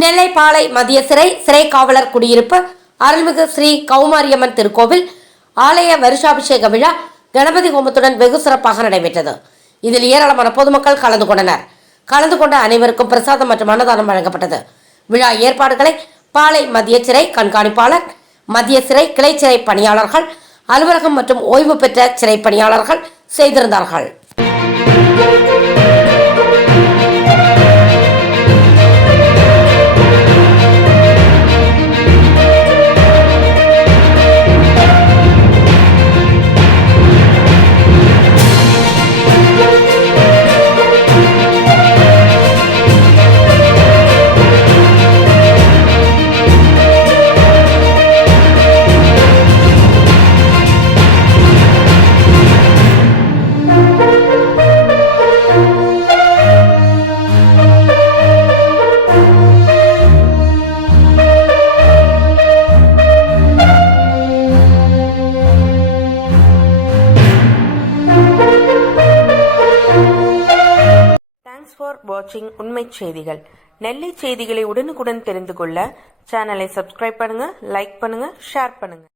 நெல்லை பாளை மத்திய சிறை காவலர் குடியிருப்பு அருள்மிகு ஸ்ரீ கௌமாரியம்மன் திருக்கோவில் ஆலய வருஷாபிஷேக விழா கணபதி ஹோமத்துடன் வெகு சிறப்பாக நடைபெற்றது. இதில் ஏராளமான பொதுமக்கள் கலந்து கொண்டனர். கலந்து கொண்ட அனைவருக்கும் பிரசாதம் மற்றும் அன்னதானம் வழங்கப்பட்டது. விழா ஏற்பாடுகளை பாளை மத்திய சிறை கண்காணிப்பாளர், மத்திய சிறை கிளை சிறை பணியாளர்கள், அலுவலகம் மற்றும் ஓய்வு பெற்ற சிறை பணியாளர்கள் செய்திருந்தார்கள். Thanks for watching உண்மை செய்திகள். நெல்லை செய்திகளை உடனுக்குடன் தெரிந்து கொள்ள சேனலை சப்ஸ்கிரைப் பண்ணுங்க, லைக் பண்ணுங்க, ஷேர் பண்ணுங்க.